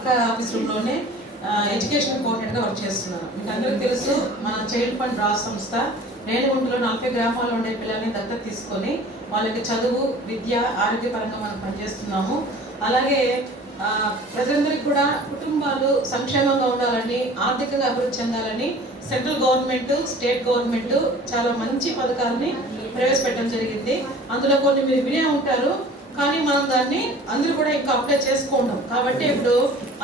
పక్క ఆఫీస్ రూమ్లోనే education కోఆర్డినేటర్గా work చేస్తున్నాను. మీకు అందరికీ తెలుసు, మన చైల్డ్ ఫండ్ రాష్ట్ర సంస్థ రేణిగుంటలో 40 గ్రామాల్లో ఉండే పిల్లల్ని దత్తత తీసుకొని వాళ్ళకి చదువు, విద్య, ఆరోగ్యపరంగా మనం పనిచేస్తున్నాము. అలాగే ప్రజలందరికీ కూడా కుటుంబాలు సంక్షేమంగా ఉండాలని, ఆర్థికంగా అభివృద్ధి చెందాలని సెంట్రల్ గవర్నమెంట్, స్టేట్ గవర్నమెంట్ చాలా మంచి పథకాలని ప్రవేశపెట్టడం జరిగింది. అందులో కొన్ని మీరు వినే ఉంటారు, కానీ మనం దాన్ని అందరూ కూడా ఇంకా అప్లై చేసుకుంటాం. కాబట్టి ఇప్పుడు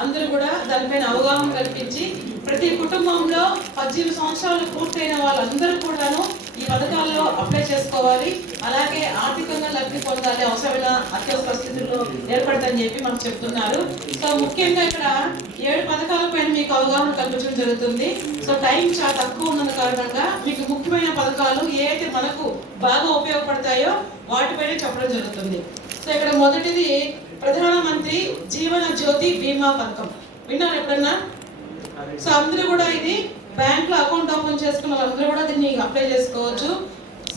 అందరూ కూడా దానిపైన అవగాహన కల్పించి ప్రతి కుటుంబంలో 18 సంవత్సరాలు పూర్తయిన వాళ్ళందరూ కూడాను ఈ పథకాల్లో అప్లై చేసుకోవాలి. అలాగే ఆర్థికంగా లబ్ధి పొందాలి, అవసరమైన అత్యవసర పరిస్థితుల్లో ఏర్పడదని చెప్పి మనకు చెప్తున్నారు. సో ముఖ్యంగా ఇక్కడ 7 పథకాల పైన మీకు అవగాహన కల్పించడం జరుగుతుంది. సో టైం చాలా తక్కువ ఉన్న కారణంగా మీకు ముఖ్యమైన పథకాలు ఏవైతే మనకు బాగా ఉపయోగపడతాయో వాటిపైన చెప్పడం జరుగుతుంది. సో ఇక్కడ మొదటిది ప్రధానమంత్రి జీవన జ్యోతి బీమా పథకం. విన్నారు ఎప్పుడన్నా? సో అందరూ కూడా ఇది బ్యాంకులో అకౌంట్ ఓపెన్ చేసుకున్న వాళ్ళందరూ కూడా దీన్ని అప్లై చేసుకోవచ్చు.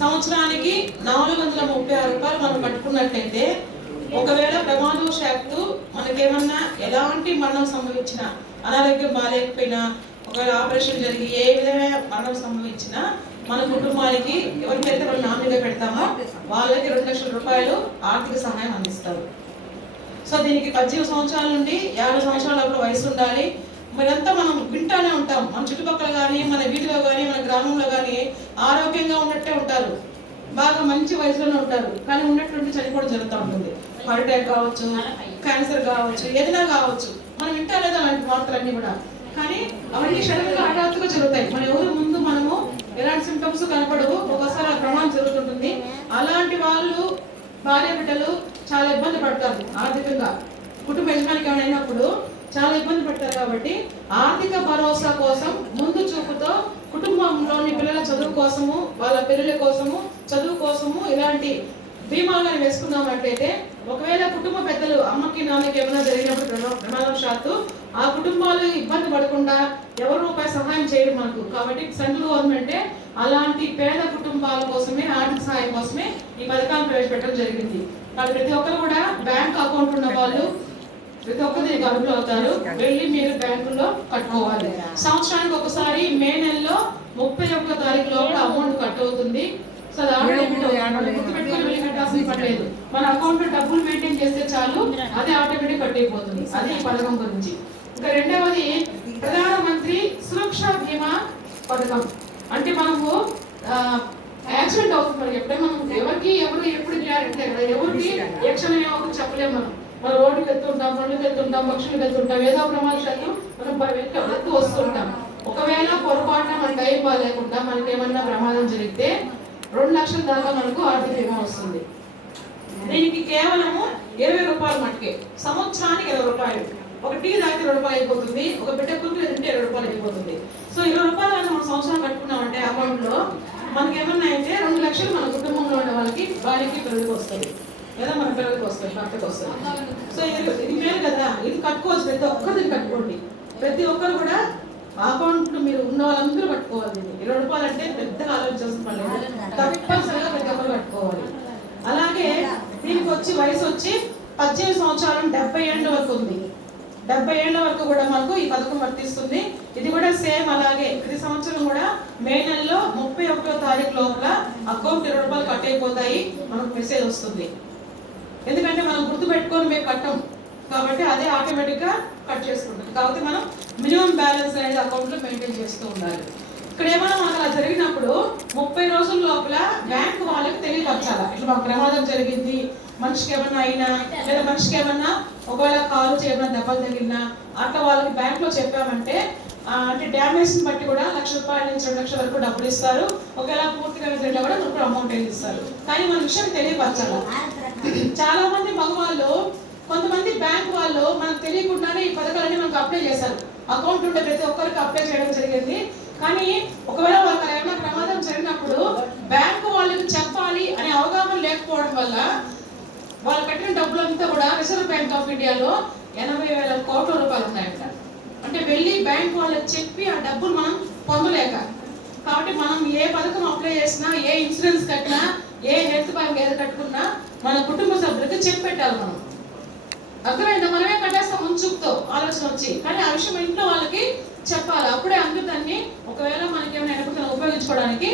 సంవత్సరానికి 436 రూపాయలు మనం కట్టుకున్నట్లయితే ఒకవేళ ప్రమాదవశాత్తు మనకేమన్నా ఎలాంటి మరణం సంభవించినా, అనారోగ్యం బాగాలేకపోయినా, ఒకవేళ ఆపరేషన్ జరిగి ఏ విధమైన మరణం సంభవించినా మన కుటుంబానికి ఎవరికైతే మనం నామినీగా పెడతామో వాళ్ళకి 2 లక్షల రూపాయలు ఆర్థిక సహాయం అందిస్తారు. సో దీనికి 18 సంవత్సరాల నుండి 50 సంవత్సరాల లోపల వయసు ఉండాలి. మరంతా మనం వింటానే ఉంటాం, మన చుట్టుపక్కల కానీ, మన వీధిలో కానీ, మన గ్రామంలో కానీ ఆరోగ్యంగా ఉన్నట్టే ఉంటారు, బాగా మంచి వయసులోనే ఉంటారు, కానీ ఉన్నట్టుండి చనిపోవడం జరుగుతూ ఉంటుంది. హార్ట్ అటాక్ కావచ్చు, క్యాన్సర్ కావచ్చు, ఏదైనా కావచ్చు. మనం వింటాలేదు అలాంటి వార్తలన్నీ కూడా, కానీ అవన్నీ సడన్గా హఠాత్తుగా జరుగుతాయి. మన ఎవరు ముందు మనము ఎలాంటి సింటమ్స్ కనపడవు, ఒకసారి ఆ ప్రమాదం జరుగుతుంటుంది. అలాంటి వాళ్ళు భార్య బిడ్డలు చాలా ఇబ్బంది పడతారు ఆర్థికంగా. కుటుంబ యజమానికి ఏమైనా అయినప్పుడు చాలా ఇబ్బంది పడతారు. కాబట్టి ఆర్థిక భరోసా కోసం ముందు చూపుతో కుటుంబంలోని పిల్లల చదువు కోసము, వాళ్ళ పెళ్లిళ్ళ కోసము, చదువు కోసము ఇలాంటి బీమాలు వేసుకున్నామంటైతే ఒకవేళ కుటుంబ పెద్దలు అమ్మకి నాన్నకి ఏమైనా జరిగినప్పుడు ప్రమాదవశాత్తు ఆ కుటుంబాలు ఇబ్బంది పడకుండా ఎవరు రూపాయి సహాయం చేయడం మనకు. కాబట్టి సెంట్రల్ గవర్నమెంటే అలాంటి పేద కుటుంబాల కోసమే, ఆర్థిక సహాయం కోసమే ఈ పథకాన్ని ప్రవేశపెట్టడం జరిగింది. కాబట్టి ప్రతి ఒక్కరు కూడా బ్యాంక్ అకౌంట్ ఉన్న వాళ్ళు ప్రతి ఒక్కరు దీనికి అర్హులు అవుతారు. వెళ్ళి మీరు బ్యాంకుల్లో కట్టుకోవాలి. సంవత్సరానికి ఒకసారి మే నెలలో 31వ తారీఖు లోపల అమౌంట్ కట్ అవుతుంది. సో గుర్తుపెట్టుకొని వెళ్ళి కట్టాల్సిన పడలేదు. మన అకౌంట్ లో డబ్బులు మెయింటైన్ చేస్తే చాలు, అది ఆటోమేటిక్ కట్ అయిపోతుంది. అది ఈ పథకం గురించి. ఇంకా రెండవది ప్రధానమంత్రి సురక్ష బీమా పథకం. అంటే మనము యాక్సిడెంట్ అవుతుంది, ఎప్పుడే మనం ఎవరికి ఎవరు ఎప్పుడు గ్యారెంటీ, ఎవరికి యాక్షన్ ఏమవుతుందో చెప్పలేము. మనం రోడ్డుకి వెళ్తుంటాం, బండ్లకు వెళ్తుంటాం, పక్షులకు వెళ్తుంటాం, ఏదో ప్రమాదాలు మనం వెళ్తూ వస్తుంటాం. ఒకవేళ పొరపాటున మన టైం బాగాలేకుండా మనకి ఏమన్నా ప్రమాదం జరిగితే 2 లక్షల దాకా మనకు ఆర్థిక బీమా వస్తుంది. దీనికి కేవలము 20 రూపాయలు మటుకే, సంవత్సరానికి 20 రూపాయలు. ఒక టీ దాకా 20 రూపాయలు అయిపోతుంది, ఒక బిడ్డ కుర్కు తింటే 20 రూపాయలు అయిపోతుంది. సో 20 రూపాయలు మనం సంవత్సరం కట్టుకున్నామంటే అకౌంట్ లో మనకి ఏమన్నా అయితే 2 లక్షలు మన కుటుంబంలో ఉండే వాళ్ళకి, భార్యకి, పిల్లలకి వస్తుంది, లేదా మన పిల్లలకి వస్తుంది, భర్తకి వస్తుంది. సో ఇది మేలు కదా, ఇది కట్టుకోవచ్చు. ప్రతి ఒక్కరు కట్టుకోండి. ప్రతి ఒక్కరు కూడా అకౌంట్ మీరు ఉన్న వాళ్ళందరూ కట్టుకోవాలి. 20 రూపాయలు అంటే పెద్దగా ఆలోచించాల్సిన పని లేదు, తప్పనిసరిగా ప్రతి ఒక్కరు కట్టుకోవాలి. అలాగే దీనికి వయసు వచ్చి 18 సంవత్సరాలు 70 ఏళ్ళ వరకు ఉంది. 70 ఏళ్ళ వరకు కూడా మనకు ఈ పథకం వర్తిస్తుంది. ఇది కూడా సేమ్ అలాగే ప్రతి సంవత్సరం కూడా మే నెలలో 31వ తారీఖు లోపల అకౌంట్ 20 రూపాయలు కట్ అయిపోతాయి, మనకు మెసేజ్ వస్తుంది. ఎందుకంటే మనం గుర్తు పెట్టుకొని మేము కట్టం కాబట్టి అదే ఆటోమేటిక్ గా కట్ చేసుకుంటుంది. కాబట్టి మనం మినిమం బ్యాలెన్స్ అనేది అకౌంట్ లో మెయింటైన్ చేస్తూ ఉండాలి. ఇక్కడ ఏమైనా మనకు అలా జరిగినప్పుడు 30 రోజుల లోపల బ్యాంకు వాళ్ళకి తెలియపరచాలి. ఇట్లా మాకు ప్రమాదం జరిగింది, మనిషికి ఏమన్నా అయినా, లేదా మనిషికి ఏమన్నా ఒకవేళ కాలు చేయమన్నా దెబ్బలు తగిలినా అట్లా వాళ్ళకి బ్యాంక్ లో చెప్పామంటే అంటే డ్యామేజ్ బట్టి కూడా 1 లక్ష రూపాయల నుంచి 2 లక్షల వరకు డబ్బులు ఇస్తారు. ఒకవేళ పూర్తిగా జరిగినా కూడా మనకు అమౌంట్ ఏది ఇస్తారు. కానీ మన విషయం తెలియపరచాలి. చాలా మంది మగవాళ్ళు, కొంతమంది బ్యాంక్ వాళ్ళు మనకు తెలియకుండానే ఈ పథకాలన్నీ మనకు అప్లై చేశారు. అకౌంట్ ఉండే ప్రతి ఒక్కరికి అప్లై చేయడం జరిగింది. కానీ ఒకవేళ వాళ్ళకి ఏమైనా ప్రమాదం జరిగినప్పుడు బ్యాంకు వాళ్ళకి చెప్పాలి అనే అవగాహన లేకపోవడం వల్ల వాళ్ళు కట్టిన డబ్బులంతా కూడా రిజర్వ్ బ్యాంక్ ఆఫ్ ఇండియాలో 80,000 కోట్ల రూపాయలు ఉన్నాయంట. అంటే వెళ్ళి బ్యాంక్ వాళ్ళకి చెప్పి ఆ డబ్బులు మనం పొందలేక. కాబట్టి మనం ఏ పథకం అప్లై చేసినా, ఏ ఇన్సూరెన్స్ కట్టినా, ఏ హెల్త్ బ్యాంక్ ఏది కట్టుకున్నా మన కుటుంబ సభ్యులకి చెప్పి పెట్టాలి. మనం అర్థమైందా? మనమే కట్టేస్తాం ముంచుకుతో, ఆ ఆలోచన వచ్చి, కానీ ఆ విషయం ఇంట్లో వాళ్ళకి చెప్పాలి. అప్పుడే అందరూ దాన్ని ఒకవేళ మనకి ఏమైనా ఎనకపోతే ఉపయోగించుకోవడానికి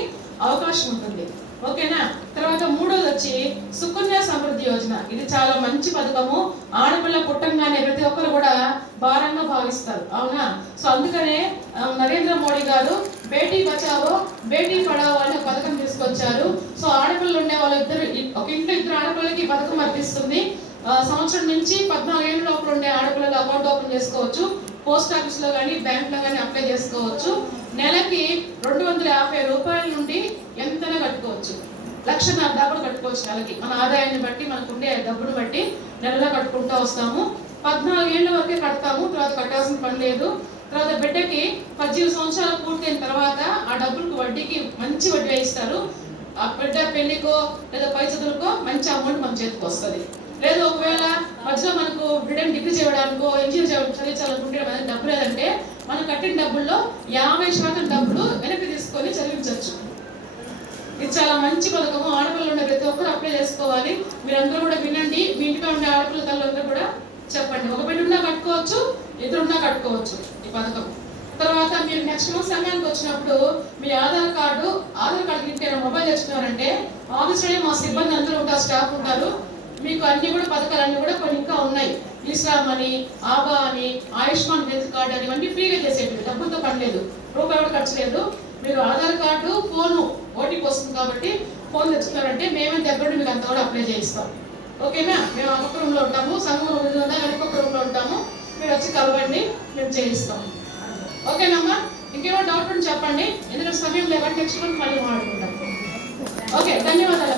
అవకాశం ఉంటుంది. ఓకేనా? తర్వాత మూడోది వచ్చి సుకన్య సమృద్ధి యోజన. ఇది చాలా మంచి పథకము. ఆడపిల్ల పుట్టంగానే ప్రతి ఒక్కరు కూడా భారంగా భావిస్తారు, అవునా? సో అందుకనే నరేంద్ర మోడీ గారు బేటీ బచావో బేటీ పడావో అనే పథకం తీసుకొచ్చారు. సో ఆడపిల్లలు ఉండే వాళ్ళు ఒక ఇంట్లో ఇద్దరు ఆడపిల్లలకి పథకం వర్తిస్తుంది. సంవత్సరం నుంచి 14 ఏళ్ళ లోపల ఉండే ఆడపిల్లలు అకౌంట్ ఓపెన్ చేసుకోవచ్చు. పోస్ట్ ఆఫీస్ లో కానీ బ్యాంక్ లో కానీ అప్లై చేసుకోవచ్చు. నెలకి 250 రూపాయల నుండి ఎంతైనా కట్టుకోవచ్చు. 1,00,000 డబ్బులు కట్టుకోవచ్చు నెలకి. మన ఆదాయాన్ని బట్టి, మనకు ఉండే డబ్బును బట్టి నెలలో కట్టుకుంటూ వస్తాము. 14 ఏళ్ళ వరకే కడతాము, తర్వాత కట్టాల్సిన పని లేదు. తర్వాత బిడ్డకి 18 సంవత్సరాలు పూర్తయిన తర్వాత ఆ డబ్బులకు వడ్డీకి మంచి వడ్డీ వేయిస్తారు. ఆ బిడ్డ పెళ్లికో లేదా పై చదువుకో మంచి అమౌంట్ మన చేతికి వస్తుంది. లేదు ఒకవేళ మధ్యలో మనకు బిడ్డను డిగ్రీ చేయడానికో ఇంజనీర్ చదివించాలనుకుంటే మన డబ్బు లేదంటే మనం కట్టిన డబ్బుల్లో 50% డబ్బులు వెనక్కి తీసుకొని చదివించవచ్చు. ఇది చాలా మంచి పథకము. ఆడపిల్లలు ఉండే ప్రతి ఒక్కరు అప్లై చేసుకోవాలి. మీరందరూ కూడా వినండి. మీ ఇంటిలో ఉండే ఆడపిల్ల తల్లందరూ కూడా చెప్పండి. ఒక బిడ్డ ఉన్నా కట్టుకోవచ్చు, ఇద్దరున్నా కట్టుకోవచ్చు ఈ పథకం. తర్వాత మీరు నెక్స్ట్ మంత్ సమయానికి వచ్చినప్పుడు మీ ఆధార్ కార్డు గిట్టే మొబైల్ తెచ్చుకున్నారంటే ఆఫీస్లోనే మా సిబ్బంది అందరూ ఉంటారు, స్టాఫ్ ఉంటారు. మీకు అన్ని కూడా పథకాలన్నీ కూడా కొన్ని ఇంకా ఉన్నాయి. ఈశ్రామ్ అని, ఆబా అని, ఆయుష్మాన్ హెల్త్ కార్డు అని, ఇవన్నీ ఫ్రీగా చేసేవి, డబ్బులతో పని లేదు, రూపాయి కూడా ఖర్చు లేదు. మీరు ఆధార్ కార్డు, ఫోను ఓటీపీ వస్తుంది కాబట్టి ఫోన్ తెచ్చుకున్నారంటే మేమే దగ్గర మీకు అంతా కూడా అప్లై చేయిస్తాం. ఓకేనా? మేము ఒక్కొక్క రూమ్లో ఉంటాము, సంఘం రూమ్లో ఒక్కొక్క రూమ్లో ఉంటాము. మీరు వచ్చి కలవండి, మేము చేయిస్తాం. ఓకేనమ్మా? ఇంకేమో డౌట్ ఉంటే చెప్పండి, ఎందుకంటే సమయం లేకపోతే నెక్స్ట్ మంత్ మళ్ళీ మాట్లాడుకుంటాం. ఓకే, ధన్యవాదాలు.